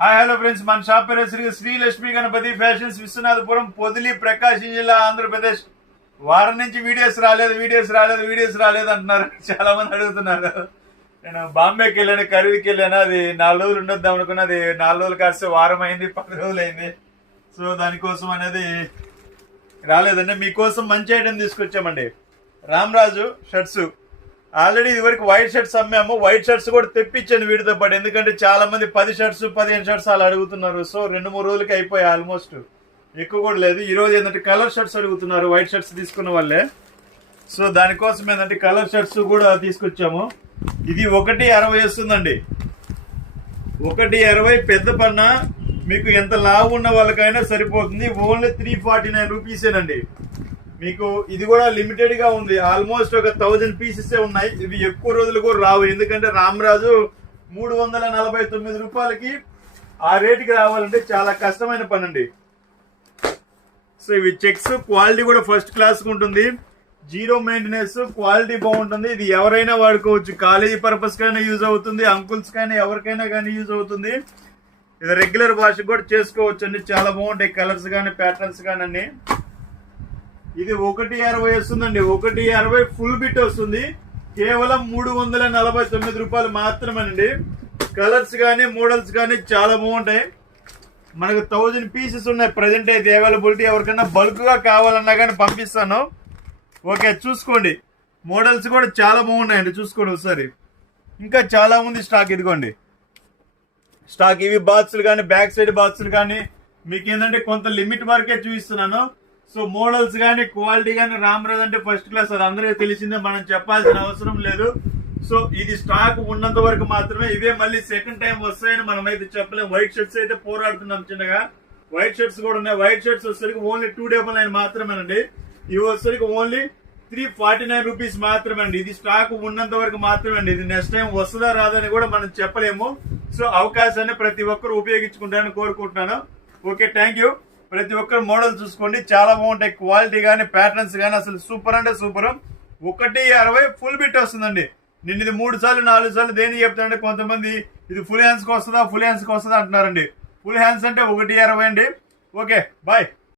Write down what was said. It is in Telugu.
హాయ్ హలో ఫ్రెండ్స్, మన షాప్ పేరు శ్రీ లక్ష్మీ గణపతి ఫ్యాషన్స్, విశ్వనాథపురం, పొదిలి, ప్రకాశం జిల్లా, ఆంధ్రప్రదేశ్. వారం నుంచి వీడియోస్ రాలేదు అంటున్నారు. చాలా మంది అడుగుతున్నారు. నేను బాంబేకి వెళ్ళాను, ఖరీదుకి వెళ్ళాను. అది 4 రోజులు ఉండొద్దాం అనుకున్నది. 4 రోజులు కాస్తే వారం అయింది, 10 రోజులు అయింది. సో దానికోసం అనేది రాలేదండి. మీకోసం మంచి ఐటమ్ తీసుకొచ్చామండి. రామరాజు షర్ట్స్. ఆల్రెడీ ఇదివరకు వైట్ షర్ట్స్ అమ్మాము. వైట్ షర్ట్స్ కూడా తెప్పించాను వీటితో పాటు. ఎందుకంటే చాలా మంది 10 షర్ట్స్ 15 షర్ట్స్ అలా అడుగుతున్నారు. సో 2-3 రోజులకి అయిపోయాయి, ఆల్మోస్ట్ ఎక్కువ కూడా లేదు. ఈ రోజు ఏంటంటే కలర్ షర్ట్స్ అడుగుతున్నారు, వైట్ షర్ట్స్ తీసుకున్న వాళ్ళే. సో దానికోసం ఏంటంటే కలర్ షర్ట్స్ కూడా తీసుకొచ్చాము. ఇది 1.60 వస్తుందండి. 1.60 పెద్ద పన్న. మీకు ఎంత లావు ఉన్న వాళ్ళకైనా సరిపోతుంది. ఓన్లీ 349 రూపీసేనండి. మీకు ఇది కూడా లిమిటెడ్ గా ఉంది. ఆల్మోస్ట్ ఒక 1000 పీసెస్ ఉన్నాయి. ఇవి ఎక్కువ రోజులు కూడా రావు. ఎందుకంటే రామరాజు 349 రూపాయలకి ఆ రేటుకి రావాలంటే చాలా కష్టమైన పని అండి. సో ఇవి చెక్స్, క్వాలిటీ కూడా ఫస్ట్ క్లాస్ ఉంటుంది. జీరో మెయింటెనెన్స్, క్వాలిటీ బాగుంటుంది. ఇది ఎవరైనా వాడుకోవచ్చు. కాలేజీ పర్పస్ కైనా యూజ్ అవుతుంది, అంకుల్స్ కైనా ఎవరికైనా కానీ యూజ్ అవుతుంది. ఇది రెగ్యులర్ వాష్ కూడా చేసుకోవచ్చు అండి. చాలా బాగుంటాయి కలర్స్ కానీ ప్యాటర్న్స్ కానీ అన్ని. ఇది 1.60 వస్తుందండి. 1.60 ఫుల్ బిట్ వస్తుంది. కేవలం 349 రూపాయలు మాత్రమేనండి. కలర్స్ కానీ మోడల్స్ కానీ చాలా బాగుంటాయి. మనకు 1000 పీసెస్ ఉన్నాయి ప్రజెంట్ అయితే అవైలబిలిటీ. ఎవరికైనా బల్క్ గా కావాలన్నా కానీ పంపిస్తాను. ఓకే, చూసుకోండి. మోడల్స్ కూడా చాలా బాగున్నాయండి, చూసుకోండి ఒకసారి. ఇంకా చాలా ఉంది స్టాక్. ఇదిగోండి స్టాక్. ఇవి బాక్సులు కానీ, బ్యాక్ సైడ్ బాక్సులు కానీ మీకు ఏంటంటే కొంత లిమిట్ వరకే చూపిస్తున్నాను. సో మోడల్స్ కానీ క్వాలిటీ కానీ రామరాజ్ అంటే ఫస్ట్ క్లాస్, అది అందరికీ తెలిసిందే, మనం చెప్పాల్సిన అవసరం లేదు. సో ఇది స్టాక్ ఉన్నంత వరకు మాత్రమే. ఇవే మళ్ళీ సెకండ్ టైం వస్తాయని మనం అయితే చెప్పలేము. వైట్ షర్ట్స్ అయితే పోరాడుతున్నాం చిన్నగా. వైట్ షర్ట్స్ కూడా ఉన్నాయి. వైట్ షర్ట్స్ వచ్చేసరికి ఓన్లీ 299 మాత్రమేనండి. ఇవి వచ్చేసరికి ఓన్లీ 349 రూపీస్ మాత్రమేనండి. ఇది స్టాక్ ఉన్నంత వరకు మాత్రమేనండి. ఇది నెక్స్ట్ టైం వస్తుందా రాదని కూడా మనం చెప్పలేము. సో అవకాశాన్ని ప్రతి ఒక్కరు ఉపయోగించుకుంటారని కోరుకుంటున్నాను. Okay, thank you. ప్రతి ఒక్కరు మోడల్ చూసుకోండి, చాలా బాగుంటాయి. క్వాలిటీ కానీ ప్యాటర్న్స్ కానీ అసలు సూపర్ అంటే సూపర్. 1.60 ఫుల్ బిట్ వస్తుందండి. నేను ఇది 3 సార్లు 4 సార్లు దేని చెప్తానంటే కొంతమంది ఇది ఫుల్ హ్యాండ్స్కి వస్తుందా అంటున్నారండి. ఫుల్ హ్యాండ్స్ అంటే 1.60 అండి. Okay, bye.